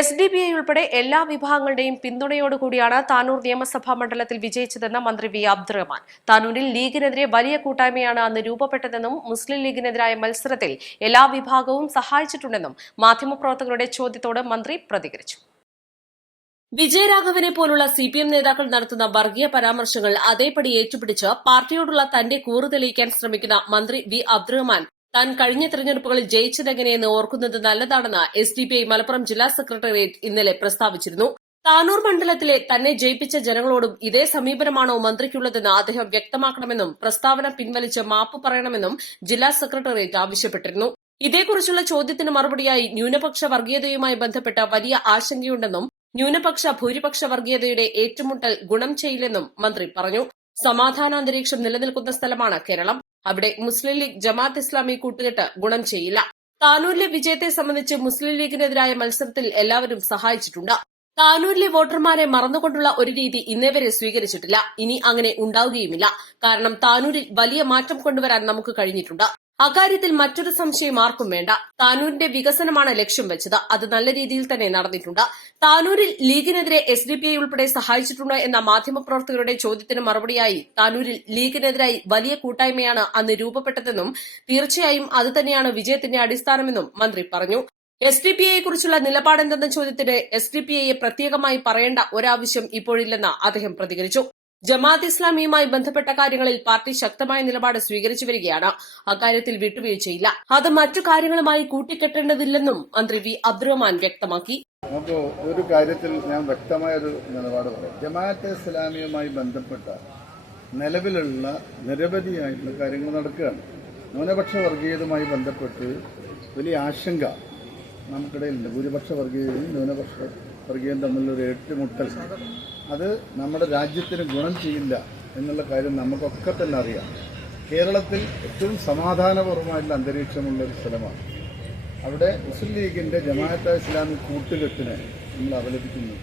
SDPI ഉൾപ്പെടെ എല്ലാ വിഭാഗങ്ങളുടെയും പിന്തുണയോടുകൂടിയാണ് താനൂർ നിയമസഭാ മണ്ഡലത്തിൽ വിജയിച്ചതെന്ന് മന്ത്രി വി അബ്ദുറഹ്മാൻ. താനൂരിൽ ലീഗിനെതിരെ വലിയ കൂട്ടായ്മയാണ് അന്ന് രൂപപ്പെട്ടതെന്നും മുസ്ലിം ലീഗിനെതിരായ മത്സരത്തിൽ എല്ലാ വിഭാഗവും സഹായിച്ചിട്ടുണ്ടെന്നും മാധ്യമപ്രവർത്തകരുടെ ചോദ്യത്തോട് മന്ത്രി പ്രതികരിച്ചു. വിജയരാഘവനെ പോലുള്ള CPM നേതാക്കൾ നടത്തുന്ന വർഗീയ പരാമർശങ്ങൾ അതേപടി ഏറ്റുപിടിച്ച് പാർട്ടിയോടുള്ള തന്റെ കൂറ് തെളിയിക്കാൻ ശ്രമിക്കുന്ന മന്ത്രി വി അബ്ദുറഹ്മാൻ താൻ കഴിഞ്ഞ തെരഞ്ഞെടുപ്പുകളിൽ ജയിച്ചതെങ്ങനെയെന്ന് ഓർക്കുന്നത് നല്ലതാണെന്ന് SDPI മലപ്പുറം ജില്ലാ സെക്രട്ടേറിയറ്റ് ഇന്നലെ പ്രസ്താവിച്ചിരുന്നു. താനൂർ മണ്ഡലത്തിലെ തന്നെ ജയിപ്പിച്ച ജനങ്ങളോടും ഇതേ സമീപനമാണോ മന്ത്രിക്കുള്ളതെന്ന് അദ്ദേഹം വ്യക്തമാക്കണമെന്നും പ്രസ്താവന പിൻവലിച്ച് മാപ്പ് പറയണമെന്നും ജില്ലാ സെക്രട്ടേറിയറ്റ് ആവശ്യപ്പെട്ടിരുന്നു. ഇതേക്കുറിച്ചുള്ള ചോദ്യത്തിന് മറുപടിയായി ന്യൂനപക്ഷ വർഗീയതയുമായി ബന്ധപ്പെട്ട വലിയ ആശങ്കയുണ്ടെന്നും ന്യൂനപക്ഷ ഭൂരിപക്ഷ വർഗീയതയുടെ ഏറ്റുമുട്ടൽ ഗുണം ചെയ്യില്ലെന്നും മന്ത്രി പറഞ്ഞു. സമാധാനാന്തരീക്ഷം നിലനിൽക്കുന്ന സ്ഥലമാണ് കേരളം. അവിടെ മുസ്ലിം ലീഗ് ജമാഅത്ത് ഇസ്ലാമി കൂട്ടുകെട്ട് ഗുണം ചെയ്യില്ല. താനൂരിലെ വിജയത്തെ സംബന്ധിച്ച് മുസ്ലിം ലീഗിനെതിരായ മത്സരത്തിൽ എല്ലാവരും സഹായിച്ചിട്ടുണ്ട്. താനൂരിലെ വോട്ടർമാരെ മറന്നുകൊണ്ടുള്ള ഒരു രീതി ഇന്നേവരെ സ്വീകരിച്ചിട്ടില്ല. ഇനി അങ്ങനെ ഉണ്ടാവുകയുമില്ല. കാരണം താനൂരിൽ വലിയ മാറ്റം കൊണ്ടുവരാൻ നമുക്ക് കഴിഞ്ഞിട്ടുണ്ട്. അക്കാര്യത്തിൽ മറ്റൊരു സംശയം ആർക്കും വേണ്ട. താനൂരിന്റെ വികസനമാണ് ലക്ഷ്യം വെച്ചത്. അത് നല്ല രീതിയിൽ തന്നെ നടന്നിട്ടുണ്ട്. താനൂരിൽ ലീഗിനെതിരെ SDPI ഉൾപ്പെടെ സഹായിച്ചിട്ടുണ്ട് എന്ന മാധ്യമപ്രവർത്തകരുടെ ചോദ്യത്തിന് മറുപടിയായി താനൂരിൽ ലീഗിനെതിരായി വലിയ കൂട്ടായ്മയാണ് അന്ന് രൂപപ്പെട്ടതെന്നും തീർച്ചയായും അത് തന്നെയാണ് വിജയത്തിന്റെ അടിസ്ഥാനമെന്നും മന്ത്രി പറഞ്ഞു. SDPIയെക്കുറിച്ചുള്ള നിലപാടെന്തെന്ന ചോദ്യത്തിന് SDPIയെ പ്രത്യേകമായി പറയേണ്ട ഒരാവശ്യം ഇപ്പോഴില്ലെന്ന് അദ്ദേഹം പ്രതികരിച്ചു. ജമാഅത്ത് ഇസ്ലാമിയുമായി ബന്ധപ്പെട്ട കാര്യങ്ങളിൽ പാർട്ടി ശക്തമായ നിലപാട് സ്വീകരിച്ചു വരികയാണ്. അക്കാര്യത്തിൽ വിട്ടുവീഴ്ചയില്ല. അത് മറ്റു കാര്യങ്ങളുമായി കൂട്ടിക്കെട്ടേണ്ടതില്ലെന്നും മന്ത്രി വി അബ്ദുറഹ്മാൻ വ്യക്തമാക്കി. നമുക്ക് ഒരു കാര്യത്തിൽ ഞാൻ വ്യക്തമായ ഒരു നിലപാട് പറയാം. ജമാഅത്ത് ഇസ്ലാമിയുമായി ബന്ധപ്പെട്ട നിലവിലുള്ള നിരവധിയായിട്ടുള്ള കാര്യങ്ങൾ നടക്കുകയാണ്. ന്യൂനപക്ഷ വർഗീയതയുമായി ബന്ധപ്പെട്ട് വലിയ ആശങ്ക നമുക്കിടയിലുണ്ട്. ഭൂരിപക്ഷ വർഗീയതയും ന്യൂനപക്ഷ വർഗീയതയും തമ്മിലൊരു ഏറ്റുമുട്ടൽ അത് നമ്മുടെ രാജ്യത്തിന് ഗുണം ചെയ്യില്ല എന്നുള്ള കാര്യം നമുക്കൊക്കെ തന്നെ അറിയാം. കേരളത്തിൽ ഏറ്റവും സമാധാനപൂർവ്വമായിട്ടുള്ള അന്തരീക്ഷമുള്ള ഒരു സ്ഥലമാണ്. അവിടെ മുസ്ലിം ലീഗിന്റെ ജമാഅത്തെ ഇസ്ലാമി കൂട്ടുകെട്ടിനെ നമ്മൾ അപലപിക്കുന്നു.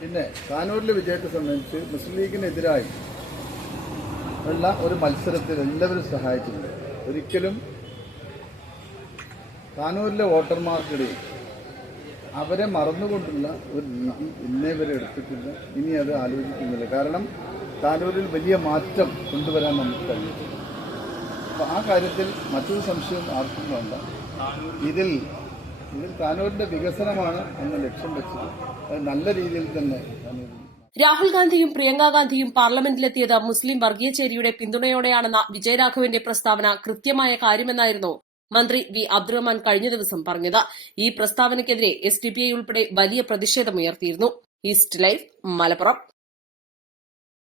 പിന്നെ താനൂരിലെ വിജയത്തെ സംബന്ധിച്ച് മുസ്ലിം ലീഗിനെതിരായി ഉള്ള ഒരു മത്സരത്തിൽ എല്ലാവരും സഹായിച്ചിട്ടുണ്ട്. ഒരിക്കലും താനൂരിലെ വോട്ടർമാർക്കിടയിൽ അവരെ മറന്നുകൊണ്ടുള്ള ഒരു രീതി ഇന്നേ വരെ എടുത്തിട്ടില്ല. ഇനി അത് ആലോചിക്കുന്നില്ല. കാരണം താനൂരിൽ വലിയ മാറ്റം കൊണ്ടുവരാൻ നമുക്ക് കഴിയും. അപ്പോൾ ആ കാര്യത്തിൽ മറ്റൊരു സംശയം ആർക്കും വേണ്ട. ഇതിൽ താനൂരിന്റെ വികസനമാണ് അന്ന് ലക്ഷ്യം വെച്ചത്. അത് നല്ല രീതിയിൽ തന്നെ രാഹുൽ ഗാന്ധിയും പ്രിയങ്ക ഗാന്ധിയും പാർലമെന്റിലെത്തിയത് മുസ്ലിം വർഗീയചേരിയുടെ പിന്തുണയോടെയാണെന്ന വിജയരാഘവന്റെ പ്രസ്താവന കൃത്യമായ കാര്യമെന്നായിരുന്നു മന്ത്രി വി അബ്ദുറഹ്മാൻ കഴിഞ്ഞ ദിവസം പറഞ്ഞത്. ഈ പ്രസ്താവനയ്ക്കെതിരെ SDPI ഉൾപ്പെടെ വലിയ പ്രതിഷേധമുയർത്തിയിരുന്നു. East live, Malappuram.